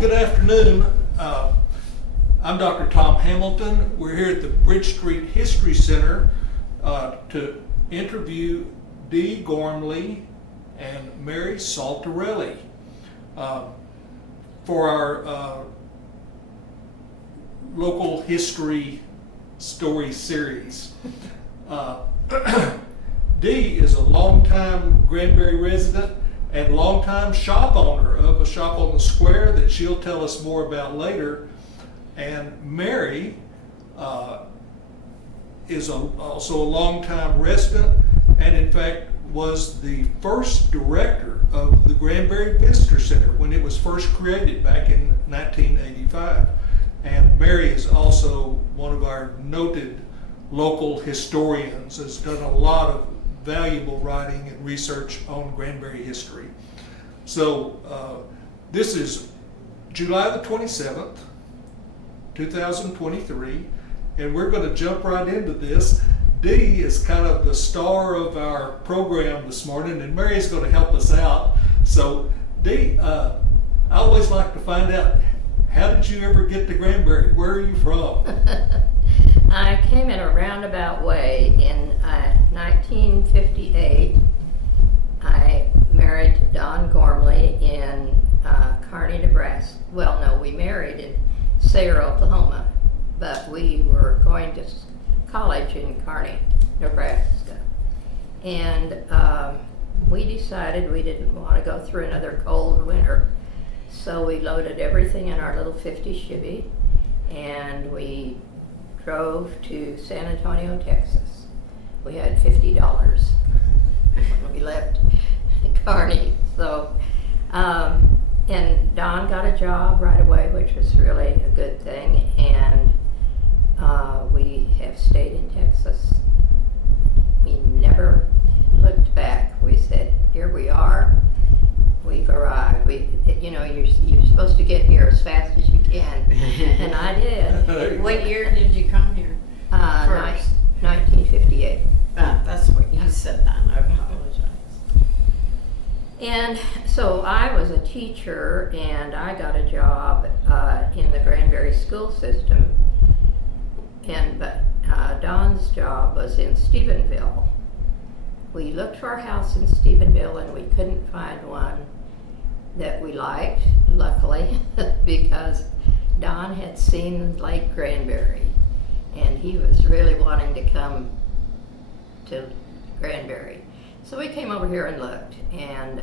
Well, good afternoon. I'm Dr. Tom Hamilton. We're here at the Bridge Street History Center to interview Dee Gormley and Mary Saltarelli for our local history story series. Dee is a longtime Granbury resident and longtime shop owner of a shop on the square that she'll tell us more about later. And Mary is also a longtime resident, and in fact was the first director of the Granbury Visitor Center when it was first created back in 1985. And Mary is also one of our noted local historians, has done a lot of valuable writing and research on Granbury history. So this is July the 27th, 2023, and we're going to jump right into this. Dee is kind of the star of our program this morning, and Mary's going to help us out. So Dee, I always like to find out, how did you ever get to Granbury? Where are you from? I came in a roundabout way. In 1958, I married Don Gormley in Kearney, Nebraska. Well, no, we married in Sayre, Oklahoma, but we were going to college in Kearney, Nebraska. And we decided we didn't want to go through another cold winter, so we loaded everything in our little 50 Chevy, and we drove to San Antonio, Texas. We had $50 when we left Kearney. So, and Don got a job right away, which was really a good thing. And we have stayed in Texas. We never looked back. We said, here we are. We've arrived. You're supposed to get here as fast as you can, and I did. What year did you come here? 1958. That's what you said then. I apologize. And so I was a teacher, and I got a job in the Granbury school system. But Don's job was in Stephenville. We looked for a house in Stephenville, and we couldn't find one that we liked, luckily, because Don had seen Lake Granbury, and he was really wanting to come to Granbury. So we came over here and looked, and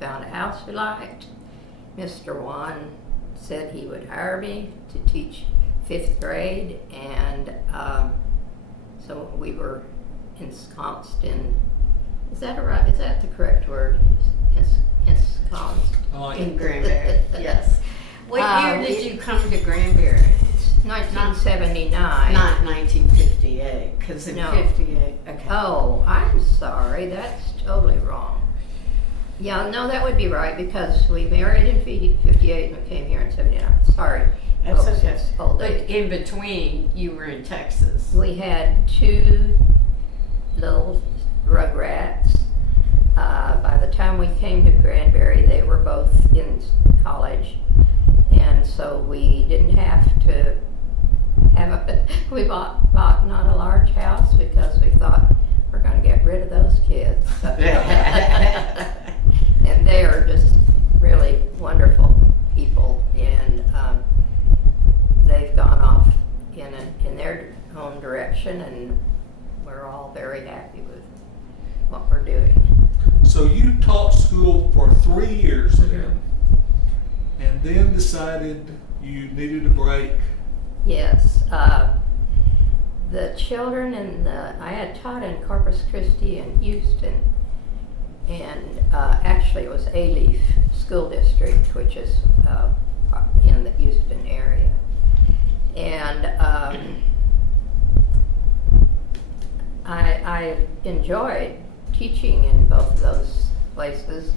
found a house we liked. Mr. Wan said he would hire me to teach 5th grade, and so we were ensconced in, is that the correct word? Ensconced. In Granbury, yes. What year did you come to Granbury? 1979. Not 1958, because in No. 58. Okay. Oh, I'm sorry, that's totally wrong. Yeah, no, that would be right, because we married in 58 and we came here in 79. Sorry. That's folks, okay. that's old But age. in between, you were in Texas. We had 2 little rugrats. By the time we came to Granbury, they were both in college, and so we didn't have to have we bought not a large house because we thought we're going to get rid of those kids. And they are just really wonderful people, and they've gone off in their own direction, and we're all very happy with what we're doing. So you taught school for 3 years then, and then decided you needed a break. Yes, the children I had taught in Corpus Christi and Houston, and actually it was A-Leaf School District, which is in the Houston area. And I enjoyed teaching in both of those places,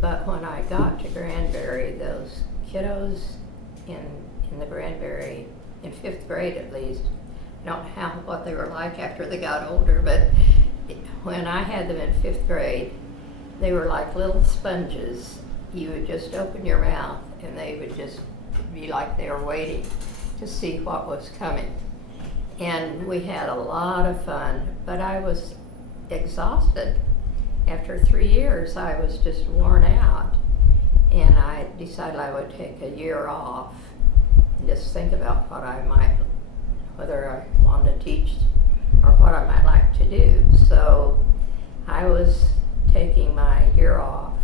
but when I got to Granbury, those kiddos in the Granbury, in 5th grade at least, I don't know what they were like after they got older, but when I had them in 5th grade, they were like little sponges. You would just open your mouth and they would just be like they were waiting to see what was coming. And we had a lot of fun, but I was exhausted. After 3 years, I was just worn out, and I decided I would take a year off and just think about whether I wanted to teach or what I might like to do. So I was taking my year off.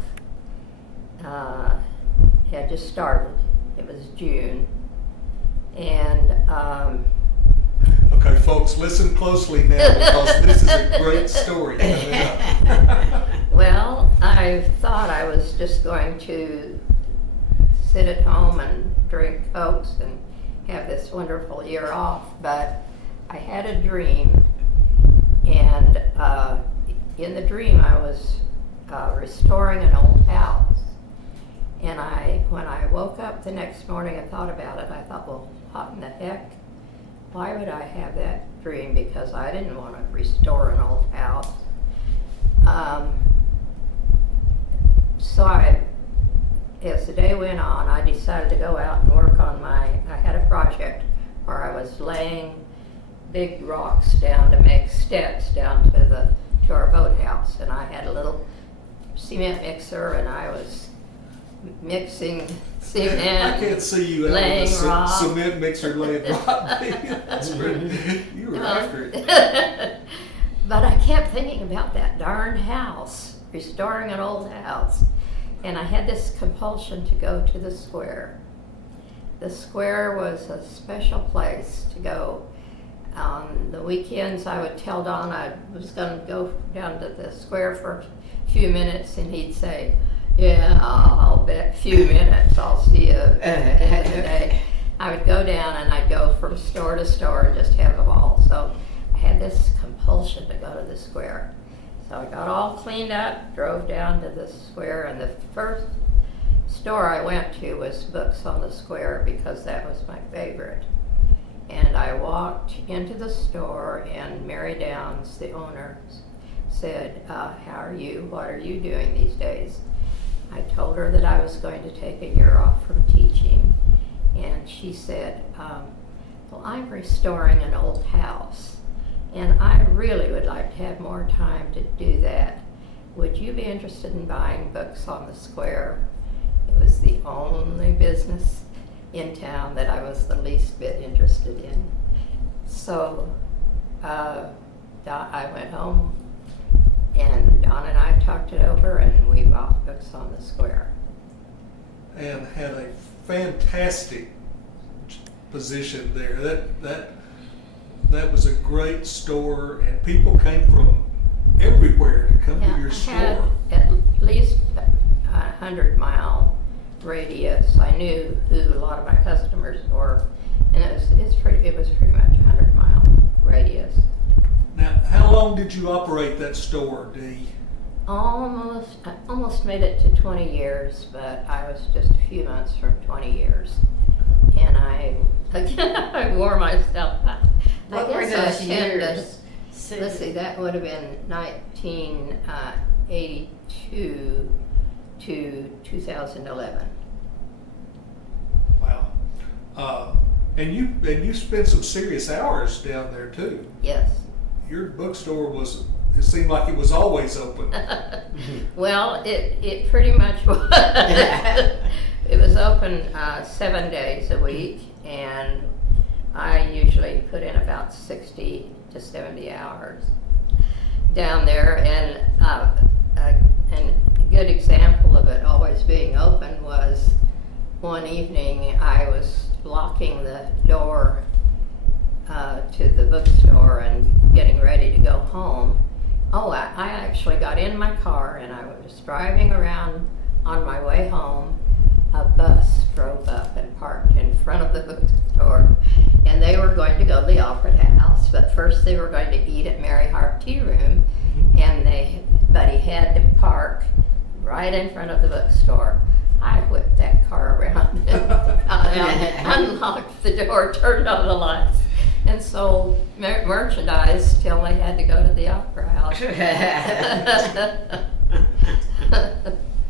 Had just started. It was June, and Okay, folks, listen closely now because this is a great story coming up. well, I thought I was just going to sit at home and drink Cokes and have this wonderful year off, but I had a dream, and in the dream I was restoring an old house. And when I woke up the next morning and thought about it, I thought, well, what in the heck? Why would I have that dream? Because I didn't want to restore an old house. So as the day went on, I decided to go out and work on I had a project where I was laying big rocks down to make steps down to our boathouse. And I had a little cement mixer, and I was mixing cement. I can't see you out laying with a rock. cement mixer laying rock. That's pretty. You were after it. But I kept thinking about that darn house, restoring an old house. And I had this compulsion to go to the square. The square was a special place to go. On the weekends, I would tell Don I was going to go down to the square for a few minutes, and he'd say, yeah, I'll bet a few minutes. I'll see you at the end of the day. I would go down and I'd go from store to store and just have a ball. So I had this compulsion to go to the square. So I got all cleaned up, drove down to the square, and the first store I went to was Books on the Square because that was my favorite. And I walked into the store, and Mary Downs, the owner, said, how are you? What are you doing these days? I told her that I was going to take a year off from teaching, and she said, well, I'm restoring an old house, and I really would like to have more time to do that. Would you be interested in buying Books on the Square? It was the only business in town that I was the least bit interested in. So I went home, and Don and I talked it over, and we bought Books on the Square. And had a fantastic position there. That was a great store, and people came from everywhere to come to your I had store. at least 100-mile radius. I knew who a lot of my customers were, and it was pretty much 100-mile radius. Now, how long did you operate that store, Dee? I almost made it to 20 years, but I was just a few months from 20 years. And I wore myself out. What I were guess those I tend to- years? Let's see, that would have been 1982 to 2011. Wow. And you spent some serious hours down there too. Yes. Your bookstore it seemed like it was always open. Well, it pretty much was. It was open 7 days a week, and I usually put in about 60 to 70 hours down there. And a good example of it always being open was one evening I was locking the door to the bookstore and getting ready to go home. I actually got in my car, and I was driving around on my way home. A bus drove up and parked in front of the bookstore, and they were going to go to the Opera House, but first they were going to eat at Mary Hart Tea Room, but he had to park right in front of the bookstore. I whipped that car around and unlocked the door, turned on the lights, and sold merchandise till they had to go to the Opera House.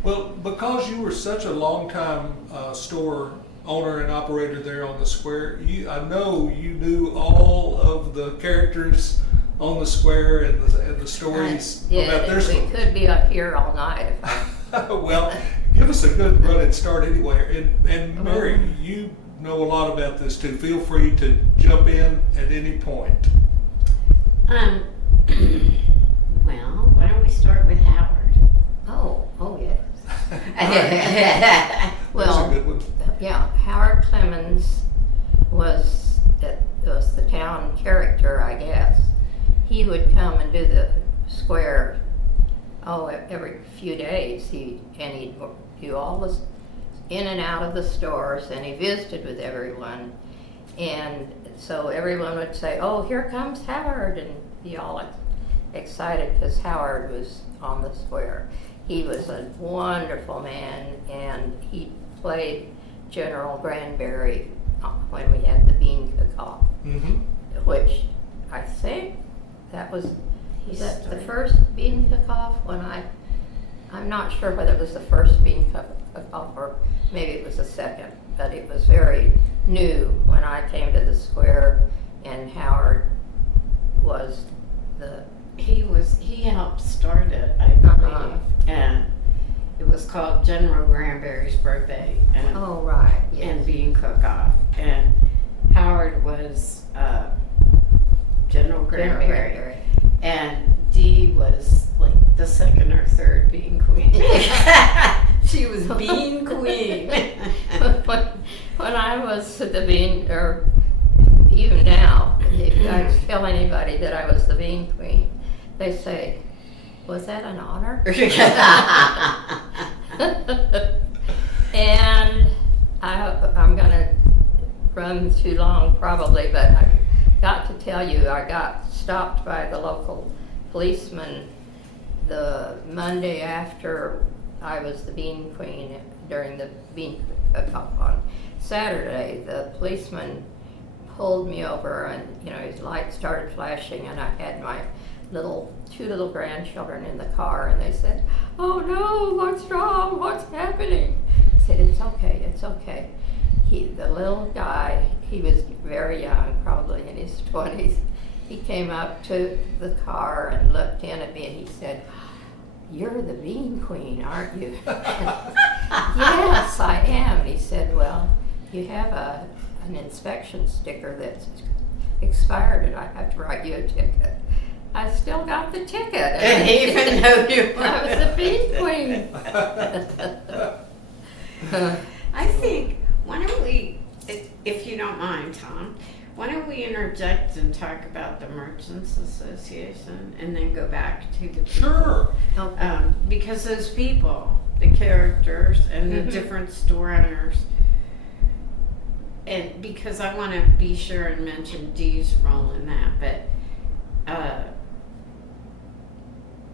Well, because you were such a long-time store owner and operator there on the square, I know you knew all of the characters on the square and the stories about their We stories. could be up here all night if I Well, give us a good running start anyway. And Mary, you know a lot about this too. Feel free to jump in at any point. Well, why don't we start with Howard? Oh yes. That's Well, a good one. yeah, Howard Clemens was the town character, I guess. He would come and do the square, every few days. He'd do all this in and out of the stores, and he visited with everyone. And so everyone would say, "Oh, here comes Howard," and be all excited because Howard was on the square. He was a wonderful man, and he played General Granberry when we had the bean cook-off, Mm-hmm. which I think that was He that the started- first bean cook-off I'm not sure whether it was the first bean cook-off or maybe it was the second, but it was very new when I came to the square, and Howard was He helped start it, I believe, and it was called General Granberry's Birthday and right, and Bean Cook-Off, and Howard was General Granberry, and Dee was like the second or third Bean Queen. She was Bean Queen. when I was the bean, or even now, if I tell anybody that I was the bean queen, they say, "Was that an honor?" And I'm going to run too long probably, but I got to tell you, I got stopped by the local policeman the Monday after I was the bean queen during the bean cook-off on Saturday. The policeman pulled me over, and his light started flashing, and I had my two little grandchildren in the car, and they said, "Oh no, what's wrong? What's happening?" I said, "It's okay, it's okay." The little guy, he was very young, probably in his 20s. He came up to the car and looked in at me, and he said, "You're the bean queen, aren't you?" "Yes, I am." And he said, "Well, you have an inspection sticker that's expired, and I have to write you a ticket." I still got the ticket. Even though you were I was a bean queen. I think, why don't we, if you don't mind, Tom, why don't we interject and talk about the Merchants Association and then go back to the people? Sure. Because those people, the characters and the different store owners, and because I want to be sure and mention Dee's role in that, but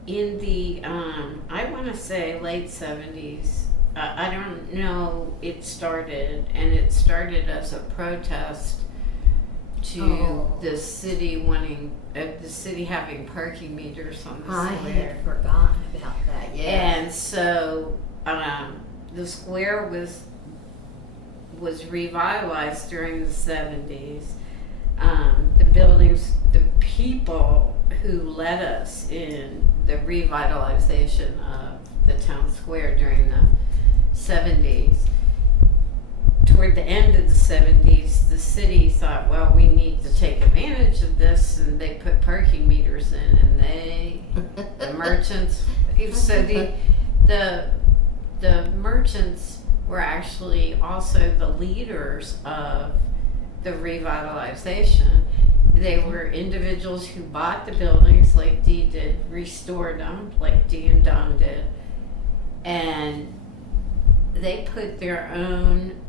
in the, I want to say late 70s, I don't know, it started as a protest to the city the city having parking meters on the I square. had forgotten about that, yeah. And so the square was revitalized during the 70s. The buildings, the people who led us in the revitalization of the town square during the 70s, toward the end of the 70s, the city thought, well, we need to take advantage of this, and they put parking meters in, and the merchants, so the merchants were actually also the leaders of the revitalization. They were individuals who bought the buildings like Dee did, restored them like Dee and Don did, and they put their own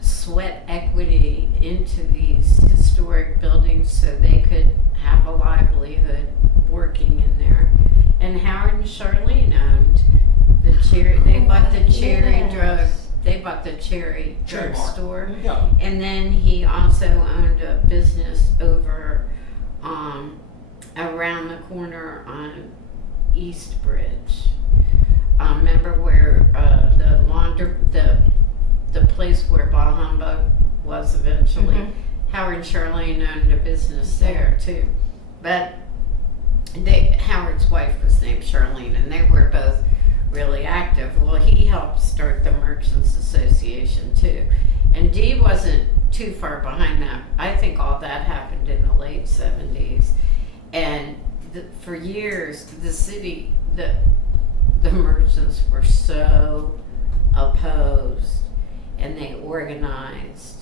sweat equity into these historic buildings so they could have a livelihood working in there. And Howard and Charlene owned the cherry. They bought the cherry drug. They bought the cherry drug store. Yeah. And then he also owned a business over around the corner on East Bridge. remember where the place where Bah Humbug was eventually. Mhm. Howard and Charlene owned a business there too, but Howard's wife was named Charlene, and they were both really active. Well, he helped start the Merchants Association too, and Dee wasn't too far behind that. I think all that happened in the late 70s, and for years the city, the merchants were so opposed, and they organized.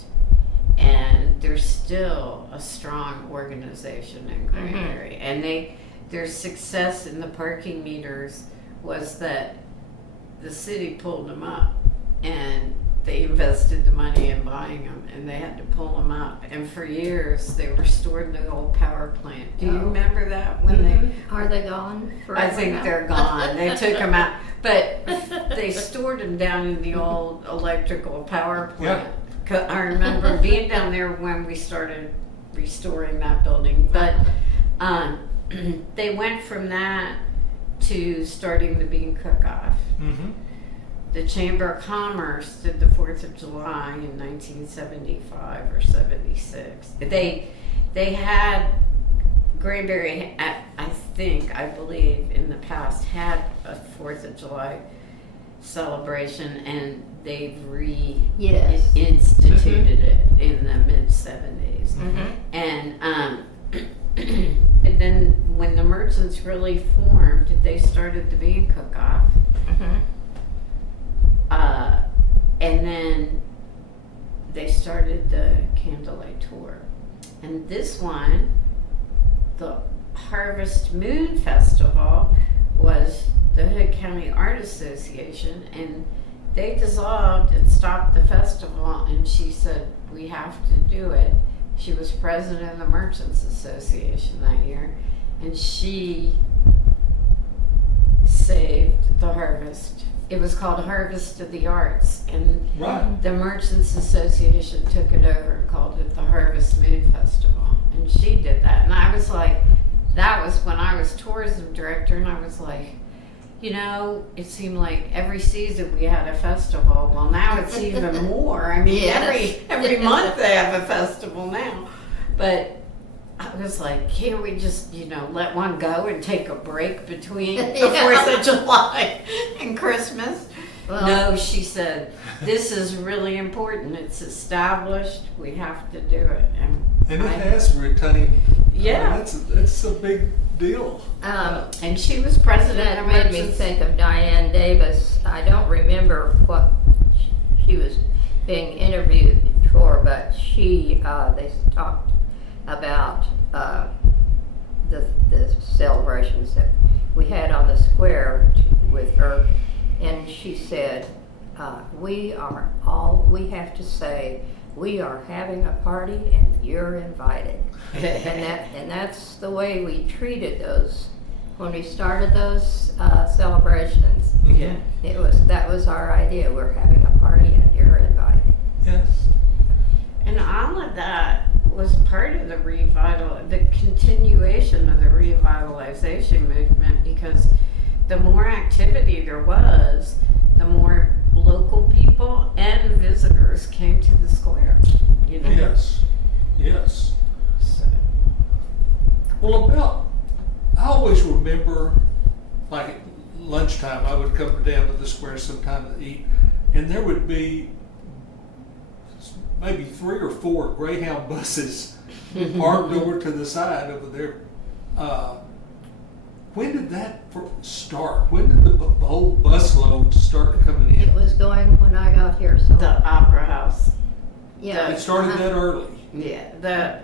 And there's still a strong organization in Granbury, and their success in the parking meters was that the city pulled them up, and they invested the money in buying them, and they had to pull them up. And for years, they were stored in the old power plant. Do you remember that when Are they gone forever I think now? they're gone. They took them out, but they stored them down in the old electrical power plant. I remember being down there when we started restoring that building, but they went from that to starting the bean cook-off. Mm-hmm. The Chamber of Commerce did the 4th of July in 1975 or 76. They had Granbury, I believe in the past had a 4th of July celebration, and they've Yes. reinstituted it in the mid-70s. Mhm. And then when the merchants really formed, they started the bean cook-off. Mhm. And then they started the candlelight tour. And this one, the Harvest Moon Festival, was the Hood County Art Association, and they dissolved and stopped the festival, and she said, we have to do it. She was president of the Merchants Association that year, and she saved the harvest. It was called Harvest of the Arts, and Right. the Merchants Association took it over and called it the Harvest Moon Festival, and she did that. And I was like, that was when I was tourism director, and I was like, you know, it seemed like every season we had a festival. Well, now it's even more. I mean, Yes. every month they have a festival now. But I was like, can't we just, let one go and take a break between the 4th of July and Christmas? Well- No, she said, this is really important. It's established. We have to do it. And it has retained. Yeah. That's a big deal. And she was president That of made me Merchants. think of Diane Davis. I don't remember what she was being interviewed for, but they talked about the celebrations that we had on the square with her, and she said, we have to say, we are having a party and you're invited. And that's the way we treated those when we started those celebrations. Yeah. That was our idea. We're having a party and you're invited. Yes. And all of that was part of the continuation of the revitalization movement, because the more activity there was, the more local people and visitors came to the square. Yes. Yes. So. Well, I always remember, like at lunchtime, I would come down to the square sometime to eat, and there would be maybe 3 or 4 Greyhound buses parked over to the side over there. When did that start? When did the whole busload start coming in? It was going when I got here, so. The Opera House. Yeah. It started that early. Yeah,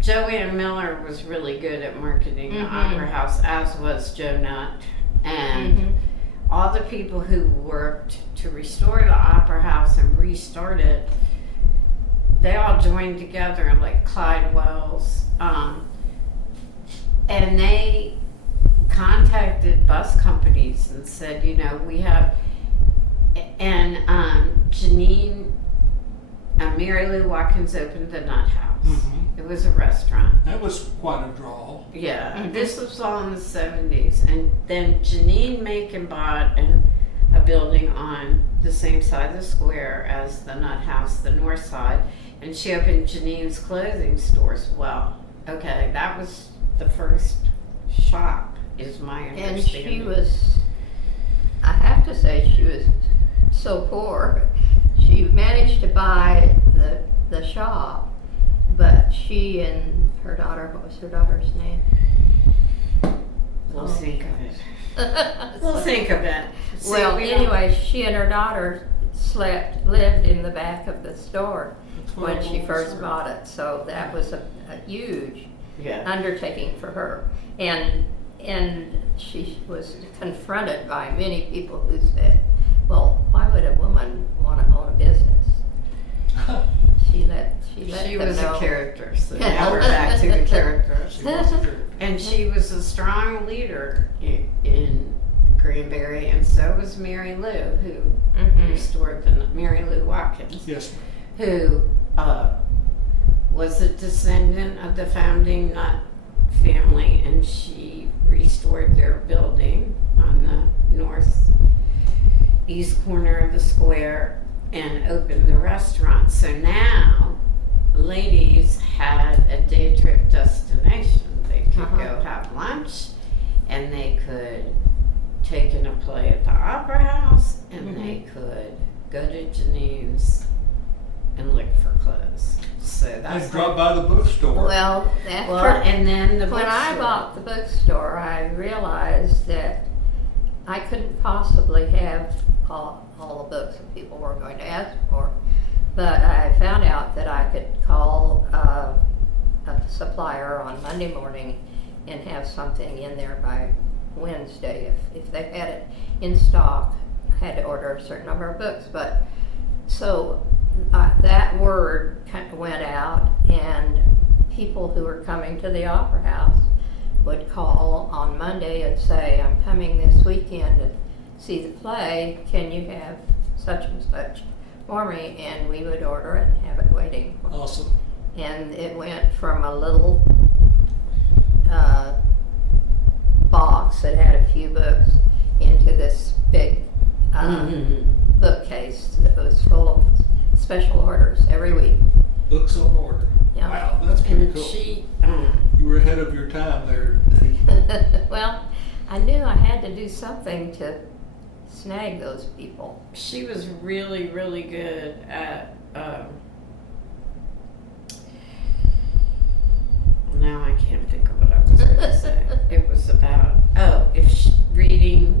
Joanne Miller was really good at marketing the Mhm. Opera House, as was Joe Nutt. And Mhm. all the people who worked to restore the Opera House and restart it, they all joined together, like Clyde Wells. And they contacted bus companies and said, we have, and Janine, Mary Lou Watkins opened the Nutt House. Mm-hmm. It was a restaurant. That was quite a draw. Yeah, Mhm. this was all in the 70s. And then Janine Macon bought a building on the same side of the square as the Nut House, the north side, and she opened Janine's clothing stores. Well, okay, that was the first shop, is my And understanding. she was, I have to say, she was so poor. She managed to buy the shop, but she and her daughter, what was her daughter's name? We'll Oh, think of it. shucks. We'll think of it. See, Well, we don't- anyway, she and her daughter lived in the back of the store That's what when I she always first heard. bought it, so that was a huge Yeah. undertaking for her. And she was confronted by many people who said, well, why would a woman want to own a business? She let She them was know. a character, so now we're back to the character. She was a character. And she was a strong leader in Granbury, and so was Mary Lou, who Mhm. restored Mary Lou Watkins, Yes, who was a descendant of the founding Nutt family, and she restored their building on the northeast corner of the square and opened the restaurant. So now ladies had a day trip destination. They could Uh-huh. go have lunch, and they could take in a play at the Opera House, and they could go to Janine's and look for clothes. So I that's dropped by the bookstore. Well, well, after, and then the when I bookstore. bought the bookstore, I realized that I couldn't possibly have all the books that people were going to ask for. But I found out that I could call a supplier on Monday morning and have something in there by Wednesday if they had it in stock. I had to order a certain number of books, but so that word kind of went out, and people who were coming to the Opera House would call on Monday and say, I'm coming this weekend to see the play, can you have such and such for me? And we would order it and have it waiting. Awesome. And it went from a little box that had a few books into this big bookcase that was full of special orders every week. Books on order. Yeah. Wow, that's pretty And cool. she, You were ahead of your time there, Dee. Well, I knew I had to do something to snag those people. she was really, really good at, now I can't think of what I was going to say. It was about, reading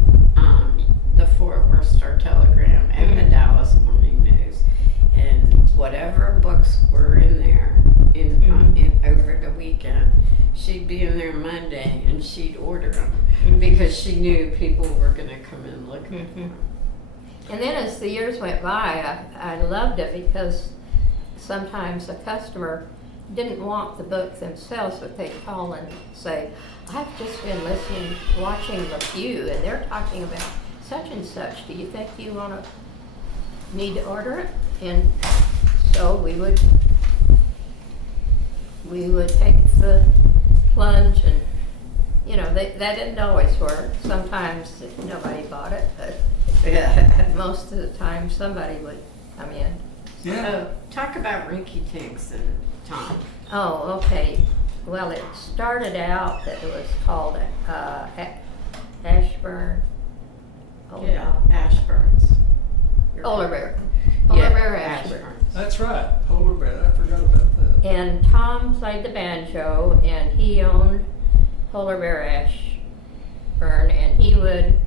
the Fort Worth Star-Telegram and the Dallas Morning News, and whatever books were in there in over the weekend, she'd be in there Monday and she'd order them because she knew people were going to come in looking for them. And then as the years went by, I loved it because sometimes a customer didn't want the book themselves, but they'd call and say, I've just been watching The Few, and they're talking about such and such. Do you think you need to order it? And so we would take the plunge, and that didn't always work. Sometimes nobody bought it, but most of the time somebody would come in. Yeah. Talk about Rinky Tinks and Tom. Oh, okay. Well, it started out that it was called Ashburn. Oh, Yeah, Ashburns. Polar Bear. Yeah, Polar Bear Ashburn. Ashburns. That's right. Polar Bear. I forgot about that. And Tom played the banjo, and he owned Polar Bear Ashburn, and he would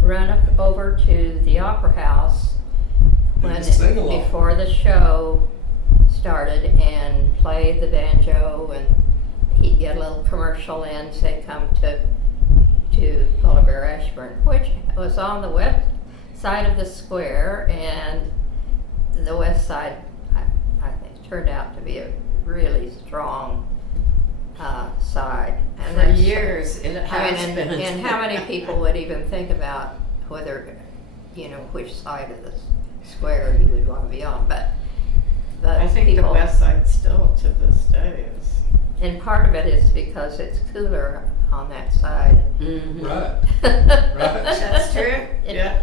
run over to the Opera House And sing along. before the show started and play the banjo, and he'd get a little commercial in, say come to Polar Bear Ashburn, which was on the west side of the square, and the west side I think turned out to be a really strong side. And For that's- years, it has been. and how many people would even think about whether, which side of the square you would want to be on, but I think the people, West Side still to this day is And part of it is because it's cooler on that side. Mhm. Right. That's true. Yeah.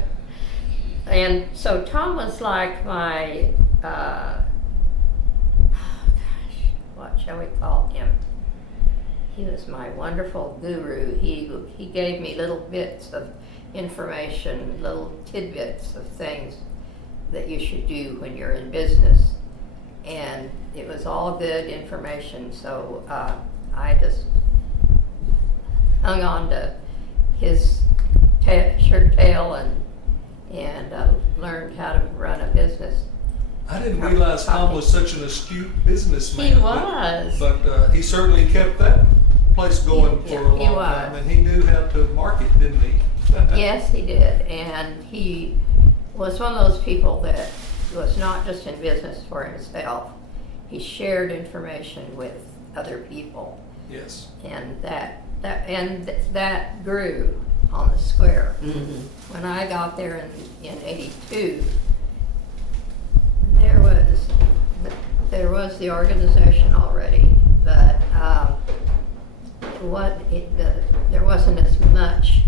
And so Tom was like my, what shall we call him? He was my wonderful guru. He gave me little bits of information, little tidbits of things that you should do when you're in business. And it was all good information, so I just hung on to his shirt tail and learned how to run a business. I didn't realize Tom was such an astute businessman. He was. But he certainly kept that place going for a He long was. time, and he knew how to market, didn't he? Yes, he did. And he was one of those people that was not just in business for himself. He shared information with other people, Yes. and that grew on the square. Mhm. When I got there in '82, there was the organization already, but there wasn't as much.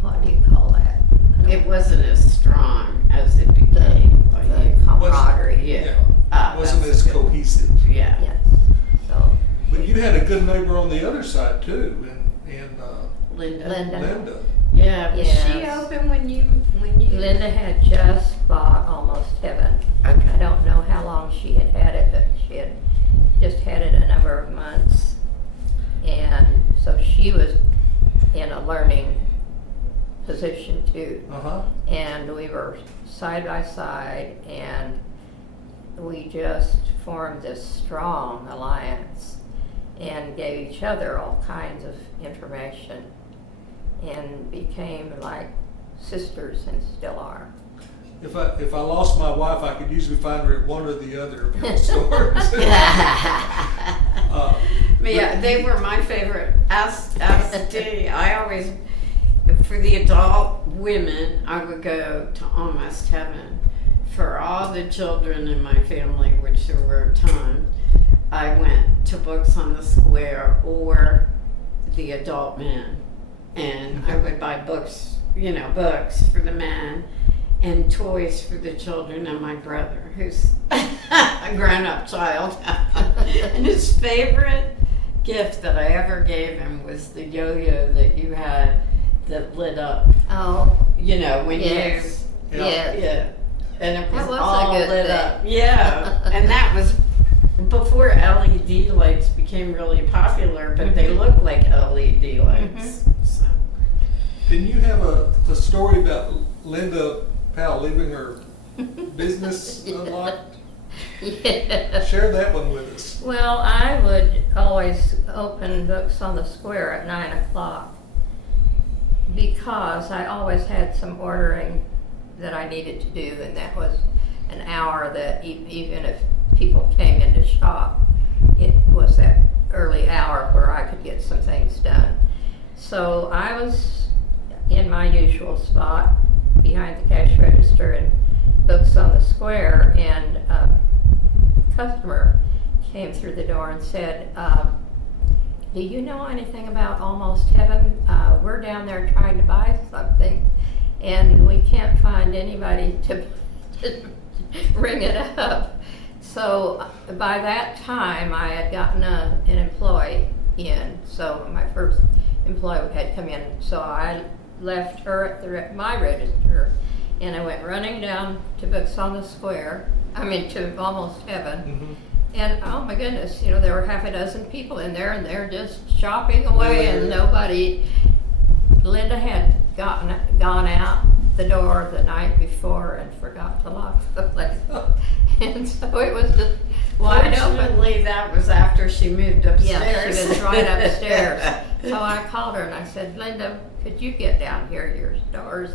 What do you call that? It wasn't as strong as it became. The camaraderie. Yeah. Wasn't that's as a good- cohesive. Yeah. Yes. So But you had a good neighbor on the other side too, in Linda. Linda. Yeah. Was she Yes. open when you? Linda had just bought Almost Heaven. Okay. I don't know how long she had it, but she had just had it a number of months. And so she was in a learning position too. Uh-huh. And we were side by side, and we just formed this strong alliance and gave each other all kinds of information and became like sisters and still are. If I lost my wife, I could usually find her at one or the other of those stores. But yeah, they were my favorite. SD. I always, for the adult women, I would go to Almost Heaven. For all the children in my family, which there were a ton, I went to Books on the Square or the adult men. And I would buy books, books for the men and toys for the children and my brother, who's a grown-up child. And his favorite gift that I ever gave him was the yo-yo that you had that lit up. Oh, When yes. Yeah. Yes. yeah. And it was, That was a all good lit thing. up. Yeah. And that was before LED lights became really popular, but they look like LED lights. So. Didn't you have a story about Linda Powell leaving her business unlocked? Yeah. Share that one with us. Well, I would always open Books on the Square at 9 o'clock because I always had some ordering that I needed to do, and that was an hour that even if people came in to shop, it was that early hour where I could get some things done. So I was in my usual spot behind the cash register and Books on the Square, and a customer came through the door and said, do you know anything about Almost Heaven? We're down there trying to buy something and we can't find anybody to ring it up. So by that time I had gotten an employee in, so my first employee had come in, so I left her at my register and I went running down to Books on the Square, to Almost Heaven. Mm-hmm. And oh my goodness, there were half a dozen people in there and they're just shopping away and nobody. Linda had gone out the door the night before and forgot to lock the place. And so it was just wide open. Fortunately, that was after she moved upstairs. Yeah, she was right upstairs. So I called her and I said, Linda, could you get down here? Your store's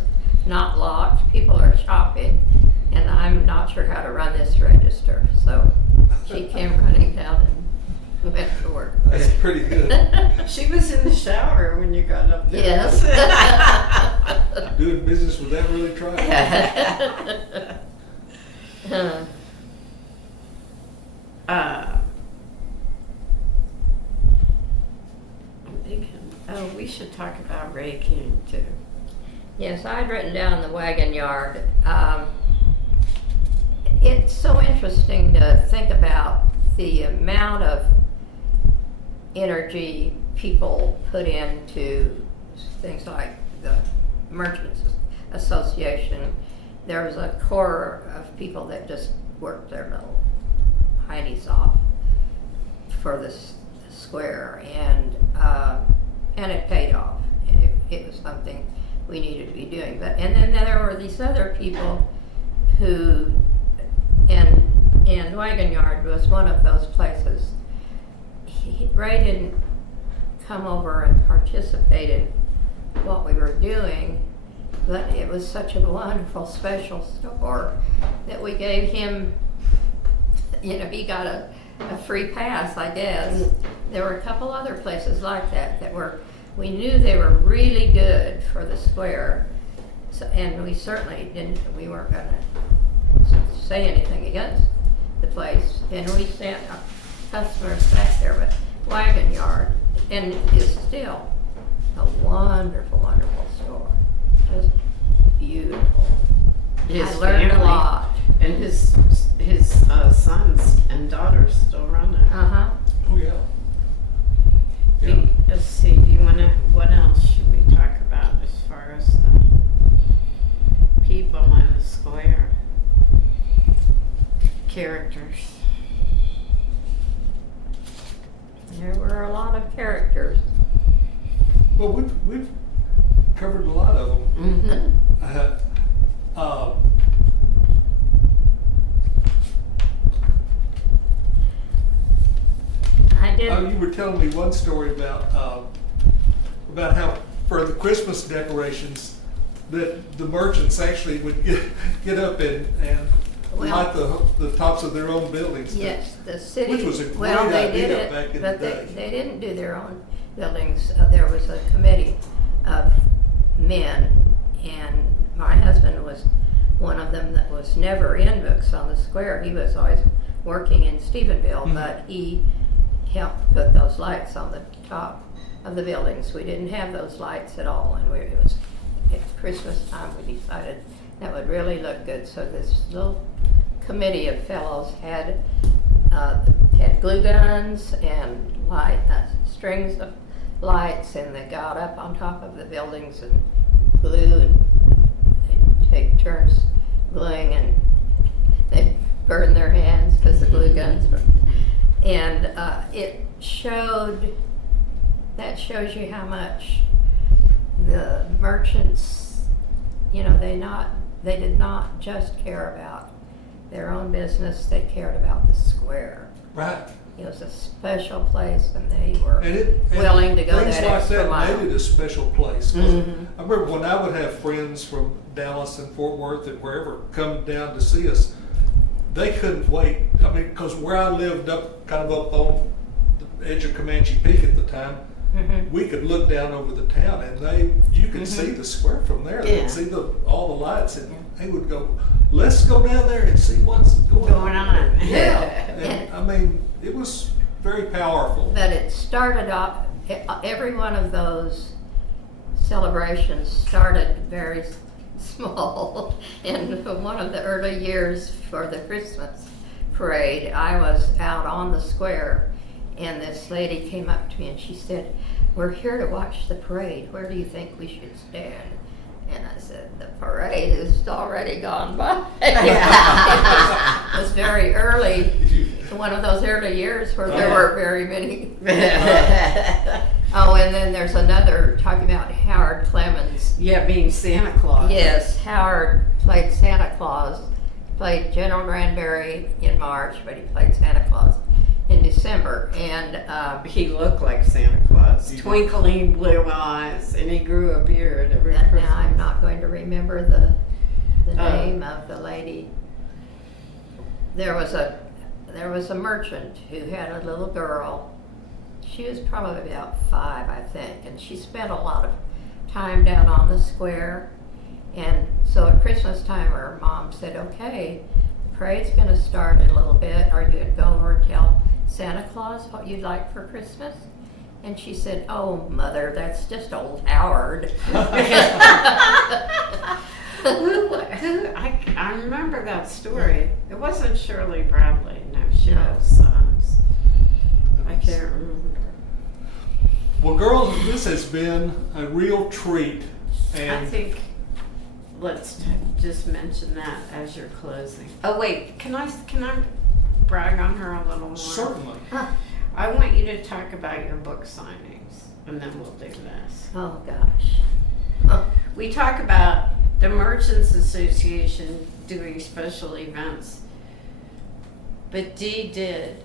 not locked. People are shopping and I'm not sure how to run this register. So she came running down and went to work. That's pretty good. She was in the shower when you got up there. Yes. Doing business with that really tried. we should talk about Ray King too. Yes, I'd written down the wagon yard. It's so interesting to think about the amount of energy people put into things like the Merchants Association. There was a core of people that just worked their little heinies off for this square, and it paid off. It was something we needed to be doing. But and then there were these other people who, and Wagon Yard was one of those places. Ray didn't come over and participate in what we were doing, but it was such a wonderful special store that we gave him, he got a free pass, I guess. There were a couple other places like that we knew they were really good for the square, so, and we certainly we weren't going to say anything against the place, and we sent our customers back there. But Wagon Yard and is still a wonderful, wonderful store, just beautiful. I learned a lot. And his sons and daughters still run it. Uh-huh. Oh, yeah. Yeah. Let's see, what else should we talk about as far as the people in the square? Characters. There were a lot of characters. Well, we've covered a lot of them. Mm-hmm. I did. You were telling me one story about how for the Christmas decorations that the merchants actually would get up and light the tops of their own buildings. Yes, the city. Which was a great well, they idea did it, back in but the day. they didn't do their own buildings. There was a committee of men, and my husband was one of them that was never in Books on the Square. He was always working in Stephenville, Mhm. but he helped put those lights on the top of the buildings. We didn't have those lights at all, and it was at Christmas time we decided that would really look good. So this little committee of fellows had glue guns and strings of lights, and they got up on top of the buildings and glue, and they'd take turns gluing, and they'd burn their hands because the glue guns were. And that shows you how much the merchants, they did not just care about their own business, they cared about the square. Right. It was a special place, and they were And willing to go things that like extra that mile. made it a special place. 'Cause Mhm. I remember when I would have friends from Dallas and Fort Worth and wherever come down to see us, they couldn't wait. I mean, because where I lived kind of up on the edge of Comanche Peak at the time, Mhm. we could look down over the town, and you could see the square from there. Yeah. They'd see all the lights, and they would go, "Let's go down there and see what's going on." Yeah, and I mean, it was very powerful. But it started off, every one of those celebrations started very small. In one of the early years for the Christmas parade, I was out on the square, and this lady came up to me and she said, "We're here to watch the parade. Where do you think we should stand?" And I said, "The parade is already gone by." It was very early, one of those early years where there were very many. Oh, and then there's another, talking about Howard Clemens. Yeah, being Santa Claus. Yes, Howard played Santa Claus, played General Granberry in March, but he played Santa Claus in December. And He looked like Santa Claus, He did. twinkling blue eyes, and he grew a beard every now Christmas. I'm not going to remember the name of the lady. There was a merchant who had a little girl. She was probably about 5, I think, and she spent a lot of time down on the square. And so at Christmas time, her mom said, "Okay, the parade's going to start in a little bit. Are you going to go over and tell Santa Claus what you'd like for Christmas?" And she said, "Oh, Mother, that's just old Howard." I remember that story. It wasn't Shirley Bradley. No, she had sons. I can't remember. Well, girls, this has been a real treat. I And think let's just mention that as you're closing. Oh wait, can I brag on her a little more? certainly, I want you to talk about your book signings, and then we'll do this. Oh gosh. We talk about the Merchants Association doing special events, but Dee did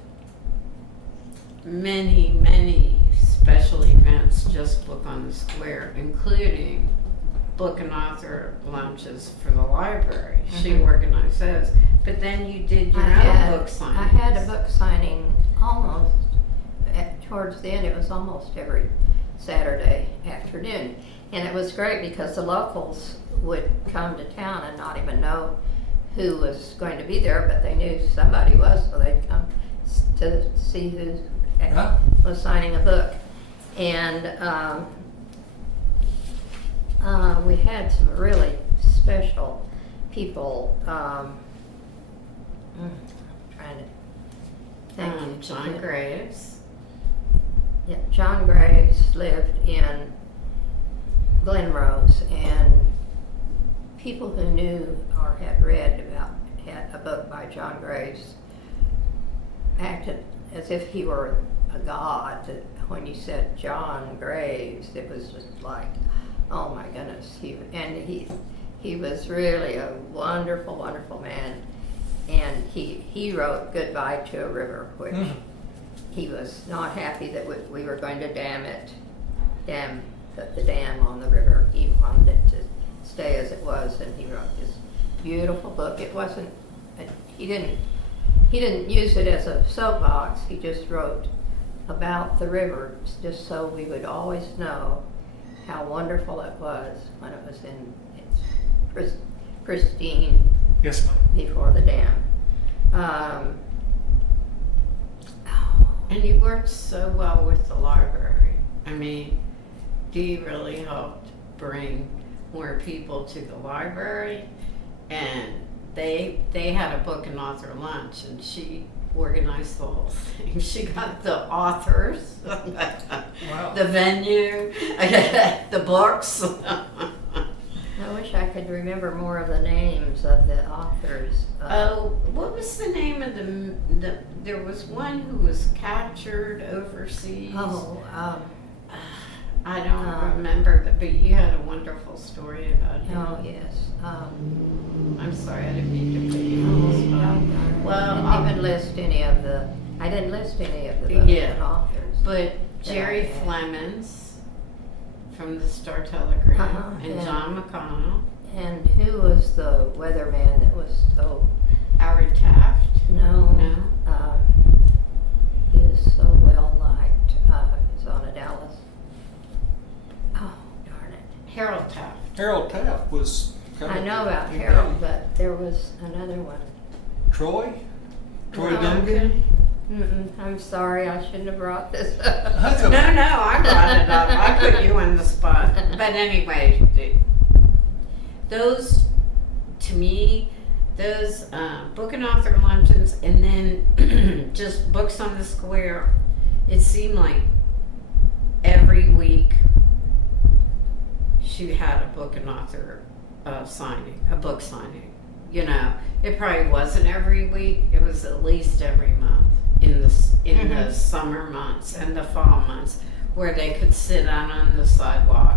many special events, just Book on the Square, including book and author lunches for the library. She organized those. But then you did your own book signings. I had a book signing almost towards the end. It was almost every Saturday afternoon. And it was great because the locals would come to town and not even know who was going to be there, but they knew somebody was, so they'd come to see who was signing a book. And we had some really special people. Trying to think. John Graves. Yeah, John Graves lived in Glenrose, and people who knew or had read about had a book by John Graves acted as if he were a god. When you said John Graves, it was just like, oh my goodness. He was really a wonderful, wonderful man, and he wrote Goodbye to a River, which he was not happy that we were going to dam the dam on the river. He wanted it to stay as it was, and he wrote this beautiful book. It wasn't, he didn't use it as a soapbox. He just wrote about the river, just so we would always know how wonderful it was when it was in its pristine. yes, ma'am. Before the dam. And you worked so well with the library. I mean, Dee really helped bring more people to the library, and they had a book and author lunch, and she organized the whole thing. She got the authors, Wow. the venue, the books. I wish I could remember more of the names of the authors. What was the name of the there was one who was captured overseas. I don't remember, but you had a wonderful story about him. Oh yes. I'm sorry, I didn't mean to put you on the spot. Well, I didn't list any of the. I didn't list any of the books and authors. But Jerry Flemons from the Star Telegram, and John McConnell. And who was the weatherman that was so? Howard Taft. No. He was so well liked. He was on a Dallas. Oh darn it! Harold Taft. Harold Taft was kind I of know about in Harold, but there was another one. Troy No. Duncan. I'm sorry, I shouldn't have brought this up. That's No, okay. I brought it up. I put you on the spot. But anyway, those, to me, those book and author luncheons, and then just Books on the Square, it seemed like every week she had a book and author signing, a book signing. You know, it probably wasn't every week. It was at least every month in the summer months and the fall months, where they could sit out on the sidewalk,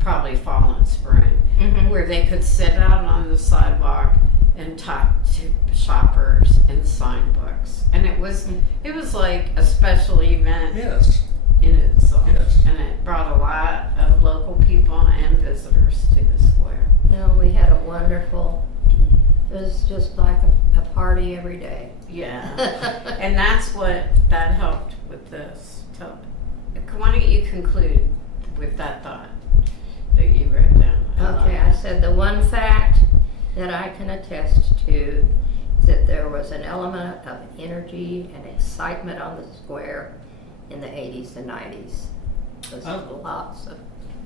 probably fall and spring, where they could sit out on the sidewalk and talk to shoppers and sign books. And it was like a special event Yes. in itself. Yes. And it brought a lot of local people and visitors to the square. No, we had a wonderful. It was just like a party every day. Yeah. And that helped with this. Why don't you conclude with that thought that you wrote down? Okay, I said the one fact that I can attest to is that there was an element of energy and excitement on the square in the 80s and 90s. It was Oh. lots of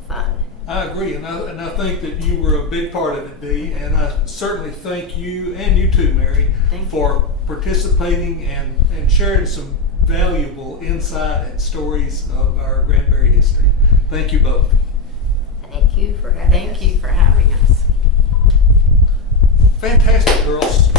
fun. I agree, and I think that you were a big part of it, Dee, and I certainly thank you, and you too, Mary, Thank you. for participating and sharing some valuable insight and stories of our Granbury history. Thank you both. Thank you for having us. Thank you for having us. Fantastic, girls.